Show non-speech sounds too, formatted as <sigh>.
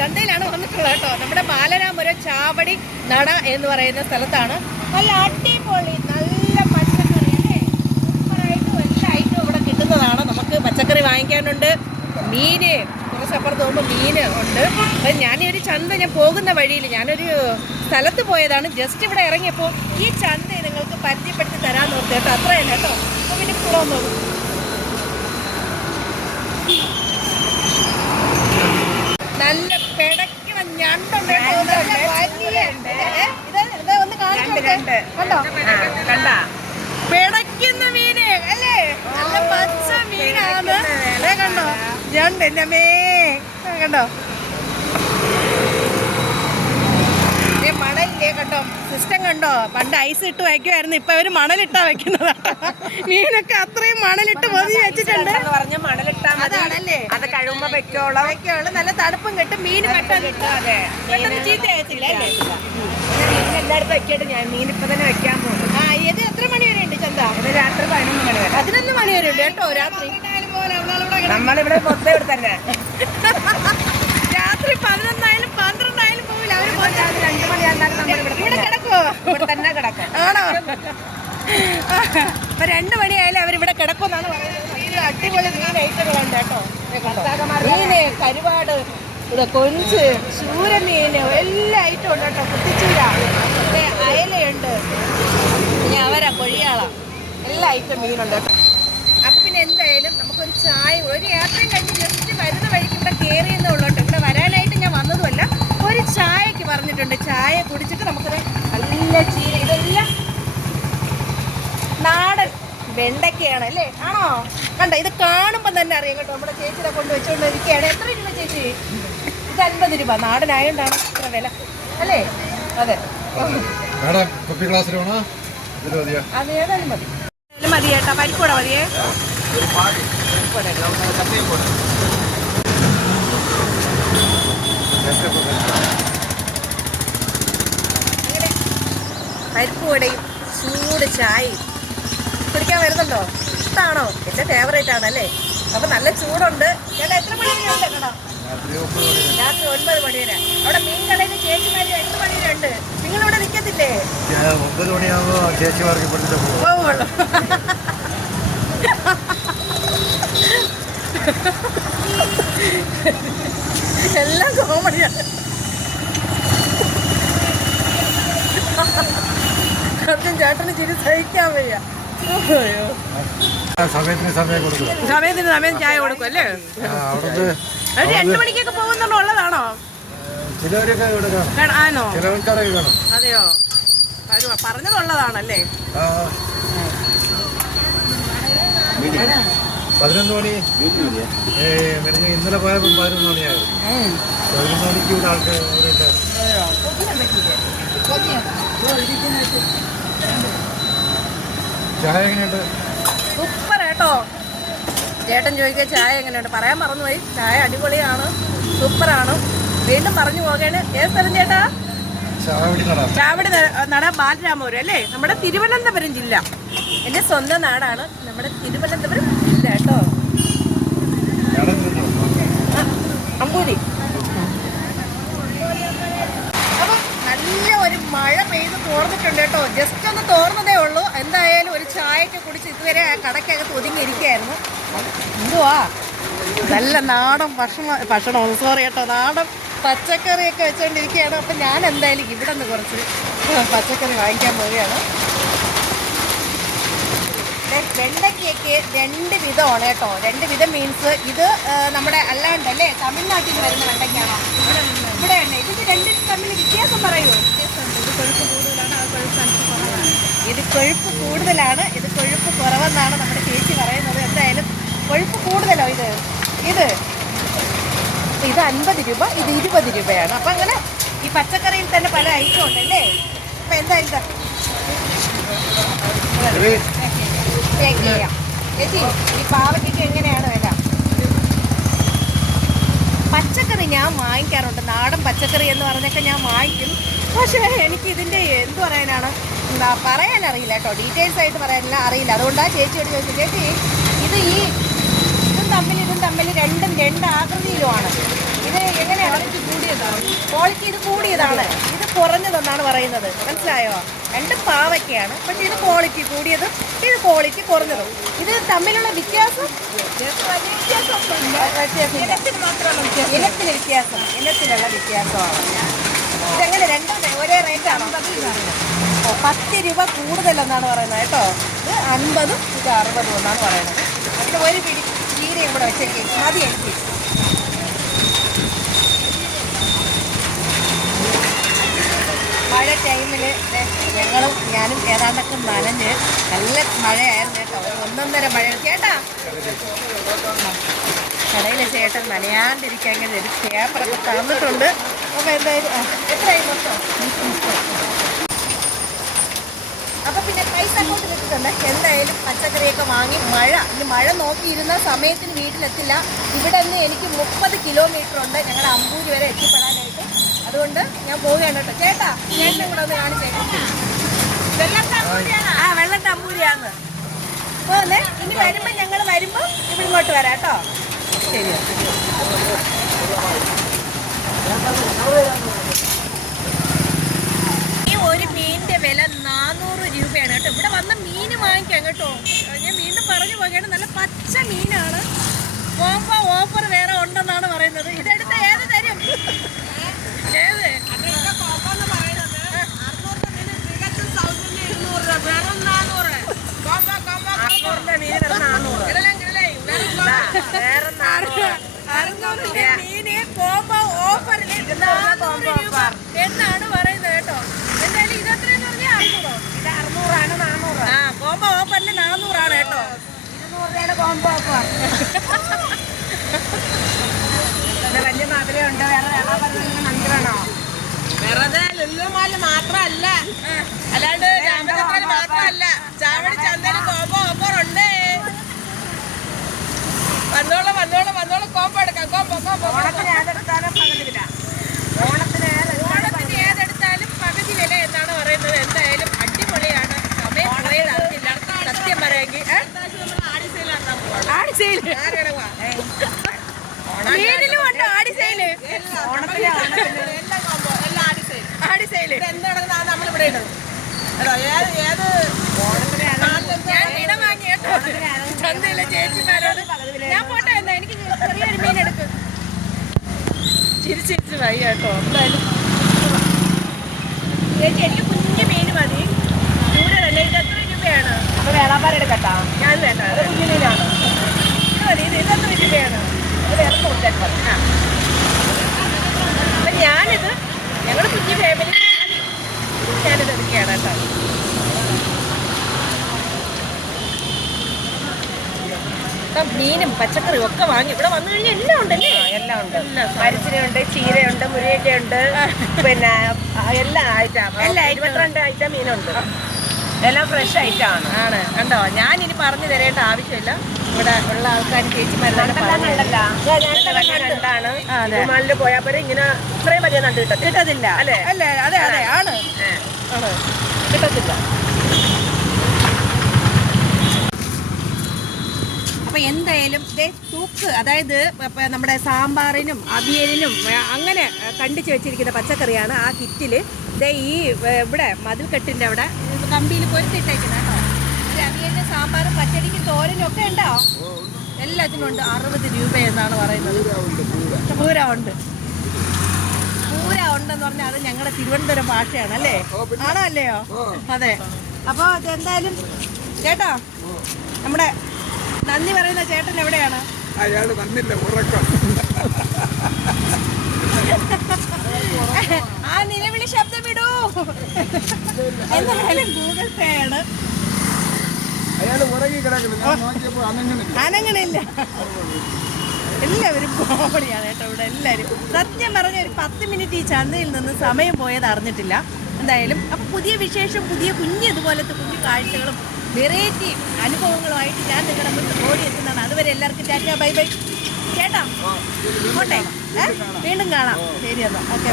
ചന്തയിലാണ് വന്നിട്ടുള്ളത് കേട്ടോ. നമ്മുടെ ബാലരാമപുരം ചാവടി നട എന്ന് പറയുന്ന സ്ഥലത്താണ്. നല്ല അടിപൊളി നല്ല പച്ചക്കറി അല്ലേ? സൂപ്പറായിട്ടും എല്ലായിട്ടും ഇവിടെ കിട്ടുന്നതാണ്. നമുക്ക് പച്ചക്കറി വാങ്ങിക്കാനുണ്ട്. മീന് കുറച്ചപ്പുറത്ത് പോകുമ്പോൾ മീൻ ഉണ്ട്. അപ്പം ഞാൻ ഒരു ചന്ത ഞാൻ പോകുന്ന വഴിയിൽ ഞാനൊരു സ്ഥലത്ത് പോയതാണ്. ജസ്റ്റ് ഇവിടെ ഇറങ്ങിയപ്പോൾ ഈ ചന്ത നിങ്ങൾക്ക് പരിചയപ്പെടുത്തി തരാൻ നോക്കുക കേട്ടോ. അത്ര തന്നെ കേട്ടോ? അപ്പോൾ പിന്നെ പോകാൻ നോക്കും. നല്ല പിടയ്ക്കണ ഞണ്ടുണ്ട്. പിടയ്ക്കുന്ന മീന് അല്ലേ? നല്ല പച്ച മീനാണ്. കണ്ടോ? ഞണ്ട് എന്നമേ കണ്ടോ? കണ്ടോ? സിസ്റ്റം കണ്ടോ? പണ്ട് ഐസ് ഇട്ട് വയ്ക്കുമായിരുന്നു ഇപ്പൊ അവർ മണലിട്ടാ വെക്കുന്നത് മീനൊക്കെ അത്രയും മണലിട്ട് പൊതി വെച്ചിട്ടുണ്ട്. പറഞ്ഞ മണലിട്ടാ മതി. അതാണല്ലേ. അത് കഴിയുമ്പോ വെക്കോളാം വെക്കോളൂ നല്ല തണുപ്പും കിട്ടും മീൻ പെട്ടെന്ന് പെട്ടെന്ന് എല്ലായിടത്തും ഞാൻ മീൻ ഇപ്പൊ തന്നെ വെക്കാൻ ആ ഇത് എത്ര മണി വരെ ഉണ്ട് ചന്ത? രാത്രി പതിനൊന്ന് മണി വരെ. പതിനൊന്ന് മണി വരെ ഉണ്ട് കേട്ടോ രാത്രി നമ്മളിവിടെ മൊത്തം ഇവിടെ തന്നെ <laughs> രാത്രി പതിനൊന്നായാലും പന്ത്രണ്ടായാലും പോവില്ല. അവർ രണ്ടു മണിയായിരുന്നാലും നമ്മൾ ഇവിടെ തന്നെ കിടക്കും ആണോ? അപ്പൊ രണ്ടു മണിയായാലും അവരിവിടെ കിടക്കുമെന്നാണ് പറയുന്നത്. അടിപൊളി മീൻ ഐറ്റങ്ങളുണ്ട് കേട്ടോ? മീന് കരുവാട് ഇവിടെ കൊഞ്ച് ചൂരമീന് എല്ലാ ഐറ്റം ഉണ്ട് കേട്ടോ. കുത്തിച്ചൂര ദേ അയലയുണ്ട്. പിന്നെ അവരാ കൊഴിയാള. എല്ലാ ഐറ്റം മീനുണ്ട് കേട്ടോ. അപ്പൊ പിന്നെ എന്തായാലും നമുക്കൊരു ചായ ഒരു യാത്രയും കഴിഞ്ഞ് ജസ്റ്റ് വരുന്ന വഴിക്ക് ഇവിടെ കയറിയെന്നേ ഉള്ളൂ കേട്ടോ. ഇവിടെ വരാനായിട്ട് ഞാൻ വന്നതുമല്ല. ഒരു ചായക്ക് പറഞ്ഞിട്ടുണ്ട്. ചായ കുടിച്ചിട്ട് നമുക്കത് നല്ല ചീര. ഇതെല്ലാം നാടൻ വെണ്ടയ്ക്കയാണ് അല്ലേ? ആണോ? കണ്ട ഇത് കാണുമ്പോൾ തന്നെ അറിയാം കേട്ടോ. നമ്മുടെ ചേച്ചിയുടെ കൊണ്ട് വെച്ചുകൊണ്ട് ഇരിക്കുകയാണ് എത്ര രൂപ ചേച്ചി? ഇത് അൻപത് രൂപ. നാടനായോണ്ടാണ് ഇത്ര വില. അല്ലേ? അതെ. അത് ഏതായാലും മതി. ഏതായാലും മതി ചേട്ടാ പരിക്കൂടെ മതിയേ. പരിപ്പ് വടയും ചൂട് ചായയും. കുടിക്കാൻ വരുന്നുണ്ടോ? ഇഷ്ടമാണോ എന്റെ ഫേവറേറ്റ് ആണല്ലേ? അപ്പൊ നല്ല ചൂടുണ്ട്. ചേട്ടാ എത്ര മണിവരെ ഉണ്ട് കേട്ടോ രാത്രി. ഒൻപത് മണി വരെ. അവിടെ മീൻ കടയിൽ ചേച്ചിമാര് എട്ട് മണി വരെ ഉണ്ട്. നിങ്ങൾ ഇവിടെ നിൽക്കത്തില്ലേ ഞാൻ ഒമ്പത് മണിയാകുമ്പോൾ ചേച്ചിമാർക്ക് ഇപ്പോഴത്തെ പോകും. പോവുള്ളൂ. <laughs> എല്ലാം കോമഡിയാണ് <laughs> സത്യം ചേട്ടന് ചിരി സഹിക്കാൻ വയ്യ. സമയത്തിന് സമയം കൊടുക്കുക. സമയത്തിന് സമയം ചായ കൊടുക്കും അല്ലേ? ഒരു രണ്ടു മണിക്കൊക്കെ പോകുന്നുള്ളതാണോ ചിലവരൊക്കെ ഇവിടെ കാണും. ആണോ? ചിലവൾക്കാരൊക്കെ കാണും. അതെയോ? അത് പറഞ്ഞതുള്ളതാണല്ലേ പതിനൊന്ന് മണി. ഇന്നലെ പോയപ്പോൾ പതിനൊന്ന് മണിയായിരുന്നു പതിനൊന്ന് മണിക്ക് ഇവിടെ ആൾക്കാർ ചായ എങ്ങനെയുണ്ട്? സൂപ്പർ കേട്ടോ ചേട്ടൻ ചോദിക്കുക ചായ എങ്ങനെയുണ്ട്? പറയാൻ മറന്നുപോയി ചായ അടിപൊളിയാണ്. സൂപ്പറാണ്. വീണ്ടും പറഞ്ഞു പോകേണ്. ഏത് സ്ഥലം ചേട്ടാ? ചാവടി നടാം ബാലരാമപുരം അല്ലേ? നമ്മുടെ തിരുവനന്തപുരം ജില്ല. എന്റെ സ്വന്തം നാടാണ്. നമ്മുടെ തിരുവനന്തപുരം ജില്ല കേട്ടോ ആ, അമ്പൂരി അപ്പൊ നല്ല ഒരു മഴ പെയ്ത് തോർന്നിട്ടുണ്ട് കേട്ടോ ജസ്റ്റ് ഒന്ന് തോർന്നതേ ഉള്ളൂ എന്തായാലും ഒരു ചായയൊക്കെ കുടിച്ച് ഇതുവരെ കടക്കകത്ത് ഒതുങ്ങിയിരിക്കുകയായിരുന്നു. എന്തുവാ? നല്ല നാടൻ ഭക്ഷണം ഭക്ഷണം സോറി കേട്ടോ നാടൻ പച്ചക്കറിയൊക്കെ വെച്ചുകൊണ്ടിരിക്കുകയാണ് അപ്പം ഞാൻ എന്തായാലും ഇവിടെ നിന്ന് കുറച്ച് പച്ചക്കറി വാങ്ങിക്കാൻ പോവുകയാണ്. വെണ്ടയ്ക്കയ്ക്ക് രണ്ട് വിധമാണ് കേട്ടോ. രണ്ട് വിധം മീൻസ് ഇത് നമ്മുടെ അല്ലാണ്ടല്ലേ തമിഴ്നാട്ടിൽ നിന്ന് വരുന്ന വെണ്ടയ്ക്കാണോ ഇവിടെ തന്നെ. ഇതിന് രണ്ട് തമ്മിൽ വ്യത്യാസം പറയൂ ഇത് കൊഴുപ്പ് കൂടുതലാണ്. ഇത് കൊഴുപ്പ് കുറവെന്നാണ് നമ്മുടെ ചേച്ചി പറയുന്നത്. എന്തായാലും കൊഴുപ്പ് കൂടുതലോ ഇത്? ഇത്. ഇത് അൻപത് രൂപ ഇത് ഇരുപത് രൂപയാണ്. അപ്പം അങ്ങനെ ഈ പച്ചക്കറിയിൽ തന്നെ പല ഐറ്റം ഉണ്ടല്ലേ? അപ്പം എന്തായാലും ചേച്ചി ഈ പാവയ്ക്ക് എങ്ങനെയാണ് വില? പച്ചക്കറി ഞാൻ വാങ്ങിക്കാറുണ്ട്. നാടൻ പച്ചക്കറി എന്ന് പറഞ്ഞൊക്കെ ഞാൻ വാങ്ങിക്കും. പക്ഷേ എനിക്ക് ഇതിന്റെ എന്ത് പറയാനാണ്? എന്താ പറയാൻ അറിയില്ല കേട്ടോ. ഡീറ്റെയിൽസ് ആയിട്ട് പറയാനില്ല അറിയില്ല. അതുകൊണ്ടാണ് ചേച്ചിയോട് ചോദിച്ചത് ചേച്ചി ഇത് ഈ ഇതും തമ്മിൽ ഇതും തമ്മിൽ രണ്ടും രണ്ട് ആകൃതിയിലുമാണ്. ഇത് എങ്ങനെയാണ്? കൂടിയതാണ്. ക്വാളിറ്റി ഇത് കൂടിയതാണ്. ഇത് കുറഞ്ഞതെന്നാണ് പറയുന്നത്. മനസ്സിലായോ? രണ്ട് പാവയ്ക്കാണ് പക്ഷെ ഇത് ക്വാളിറ്റി കൂടിയതും ഇത് ക്വാളിറ്റി കുറഞ്ഞതും. ഇത് തമ്മിലുള്ള വ്യത്യാസം? വ്യത്യാസം. ഇനത്തിന് വ്യത്യാസം. ഇനത്തിലുള്ള വ്യത്യാസമാണ്. ഇതെങ്ങനെ രണ്ടും ഒരേ റേറ്റാണോ ഓ, പത്ത് രൂപ കൂടുതലെന്നാണ് പറയുന്നത് കേട്ടോ. ഇത് അൻപതും ഇത് അറുപതും എന്നാണ് പറയുന്നത്. പിന്നെ ഒരു പിടി ചീരയും കൂടെ വെച്ചിരിക്കും മതി എനിക്ക്. മഴ ടൈമിൽ ഞങ്ങളും ഞാനും ഏതാണ്ടൊക്കെ നനഞ്ഞ് നല്ല മഴയായിരുന്നു കേട്ടോ. ഒന്നൊന്നര മഴ. ചേട്ടാ. കടയിലെ ചേട്ടൻ നനയാണ്ടിരിക്കാൻ ഒരു പേപ്പറൊക്കെ തന്നിട്ടുണ്ട്. അപ്പോൾ എന്തായാലും ആ, എത്രയായി മൊത്തം? അപ്പൊ പിന്നെ പൈസ അങ്ങോട്ട് കിട്ടുന്നുണ്ട് എന്തായാലും പച്ചക്കറിയൊക്കെ വാങ്ങി മഴ. ഇനി മഴ നോക്കിയിരുന്ന സമയത്തിന് വീട്ടിലെത്തില്ല. ഇവിടെ നിന്ന് എനിക്ക് മുപ്പത് കിലോമീറ്റർ ഉണ്ട്. ഞങ്ങളുടെ അമ്പൂരി വരെ എത്തിപ്പെടാനായിട്ട്. അതുകൊണ്ട് ഞാൻ പോവുകയാണ് കേട്ടോ. ചേട്ടാ ചേട്ടൻ കൂടെ ഒന്ന് കാണിച്ചേക്കാം ആ വെള്ളം പോന്നേ. ഇനി വരുമ്പോ ഞങ്ങൾ വരുമ്പോ ഇവിടെ ഇങ്ങോട്ട് വരാം കേട്ടോ. ശരി ഈ ഒരു മീനിന്റെ വില നാനൂറ് രൂപയാണ് കേട്ടോ. ഇവിടെ വന്ന മീൻ വാങ്ങിക്കാം കേട്ടോ. ഞാൻ വീണ്ടും പറഞ്ഞു പോകുകയാണ് നല്ല പച്ച മീനാണ് കോമ്പോ ഓഫർ വേറെ ഉണ്ടെന്നാണ് പറയുന്നത് ഇതെടുത്ത ഏത് തരും ഏത് അറുന്നൂറിന്റെ മീന് വെറും നാനൂറ് വേറെ നാനൂറ് അറുന്നൂറിന്റെ മീന് കോമ്പോ ഓഫറിൽ നാനൂറ് രൂപ എന്നാണ് പറയുന്നത് കേട്ടോ. എന്തായാലും ഇത് എത്രയെന്ന് പറഞ്ഞാൽ അറുന്നൂറോ. ഇത് അറുന്നൂറാണ് നാനൂറ് ആ കോംബോ ഓഫറിൽ നാനൂറാണ് കേട്ടോ. ഇരുന്നൂറ് രൂപയുടെ കോംബോ ഓഫർ വലിയ മധുരമുണ്ട് വേറെ പറഞ്ഞ മന്ത്രണോ വെറുതെ ലുല്ലുമാൽ മാത്രമല്ല. അല്ലാണ്ട് രാമചന്ദ്രൻ മാത്രമല്ല. ചാവടി ചന്തയിൽ ഓഫർ ഉണ്ട്. വന്നോളൂ വന്നോളൂ വന്നോളൂ. കോമ്പോ എടുക്കാം കോമ്പോ കോമ്പോ നമ്മളിവിടെ ഇടുന്നത് കേട്ടോ, ഏത് ഏത്? ഞാൻ ഇടം വാങ്ങി കേട്ടോ. ചന്തയിലെ ചേച്ചിമാരോട് ഞാൻ പോട്ടെ എന്നാ എനിക്ക് ചെറിയൊരു മീൻ എടുക്ക്. ചിരിച്ചിരിച്ച് വയ്യ കേട്ടോ. എന്തായാലും. ചേച്ചി എനിക്ക് കുഞ്ഞു മീൻ മതി. ദൂരെ തന്നെ. ഇത് എത്ര രൂപയാണ്? അപ്പൊ വേളാപ്പാരെടുക്കട്ടാ. ഞാൻ വേണ്ട. കുഞ്ഞു മീനാണ്? മതി ഇത് ഇതെത്ര രൂപയാണ്? ഇത് കൊടുത്തേക്കാം ആ. അപ്പം ഞാനിത് ഞങ്ങൾ കുഞ്ഞു ഫാമിലി ഞാനിത് എടുക്കുകയാണ് കേട്ടോ. ഇപ്പം മീനും പച്ചക്കറിയും ഒക്കെ വാങ്ങി. ഇവിടെ വന്നു കഴിഞ്ഞാൽ എല്ലാം ഉണ്ടല്ലേ? എല്ലാം ഉണ്ട്. അരിച്ചിനുണ്ട് ചീരയുണ്ട് മുരിയൊക്കെ ഉണ്ട് പിന്നെ എല്ലാ ഐറ്റം. എല്ലാ. ഇരുപത്തിരണ്ട് ഐറ്റം മീനുണ്ട്. എല്ലാം ഫ്രഷ് ഐറ്റം ആണ്. കണ്ടോ? ഞാൻ ഇനി പറഞ്ഞു തരേണ്ട ആവശ്യമില്ല. ഇവിടെ ഉള്ള ആൾക്കാർ ചേച്ചി. വിമാനിൽ പോയാൽ പോലെ ഇങ്ങനെ ഇത്രയും വലിയ നണ്ട് കിട്ടത്തില്ല. കിട്ടത്തില്ല. അല്ലേ? അല്ലേ? അതെ അതെ. ആണ്. കിട്ടത്തില്ല. അപ്പൊ എന്തായാലും ഇതേ തൂക്ക് അതായത് നമ്മുടെ സാമ്പാറിനും അവിയലിനും അങ്ങനെ കണ്ടിച്ച് വെച്ചിരിക്കുന്ന പച്ചക്കറിയാണ് ആ കിറ്റിൽ ദേ ഈ ഇവിടെ മതിൽക്കെട്ടിന്റെ അവിടെ കമ്പിയിൽ പൊരുത്തിട്ടേക്കുന്നത് കേട്ടോ. ഈ അവിയലിന് സാമ്പാറും പച്ചടിക്കും തോരനും ഒക്കെ ഉണ്ടോ? എല്ലാത്തിനും ഉണ്ട്. അറുപത് രൂപ എന്നാണ് പറയുന്നത്. പൂര ഉണ്ട്. പൂര ഉണ്ടെന്ന് പറഞ്ഞാൽ അത് ഞങ്ങളുടെ തിരുവനന്തപുരം ഭാഷയാണ് അല്ലേ? ആണോ അല്ലയോ? അതെ. അപ്പോൾ എന്തായാലും ചേട്ടാ നമ്മുടെ നന്ദി പറയുന്ന ചേട്ടൻ എവിടെയാണ്? അയാൾ നന്ദില്ല ഉറക്കം ആ നിലവിളി ശബ്ദം ഇടൂ എന്തായാലും ഗൂഗിൾ പേ ആണ് അയാൾ ഉറങ്ങി കിടക്കുന്നു ഞാൻ നോക്കിയപ്പോൾ അനങ്ങണില്ല അനങ്ങണില്ല. എല്ലാവരും കോമഡിയാണ് കേട്ടോ ഇവിടെ എല്ലാവരും സത്യം പറഞ്ഞ ഒരു പത്ത് മിനിറ്റ് ഈ ചന്തയിൽ നിന്ന് സമയം പോയത് അറിഞ്ഞിട്ടില്ല. എന്തായാലും അപ്പൊ പുതിയ വിശേഷം പുതിയ കുഞ്ഞ് ഇതുപോലത്തെ കുഞ്ഞു കാഴ്ചകളും വെറൈറ്റി അനുഭവങ്ങളുമായിട്ട് ഞാൻ നിങ്ങളുടെ മുന്നിൽ ഓടി എത്തുന്നതാണ്. അതുവരെ എല്ലാവർക്കും ടാറ്റ ബൈ ബൈ. കേട്ടോ പോട്ടെ? വീണ്ടും കാണാം. ശരി എന്നാ. ഓക്കെ.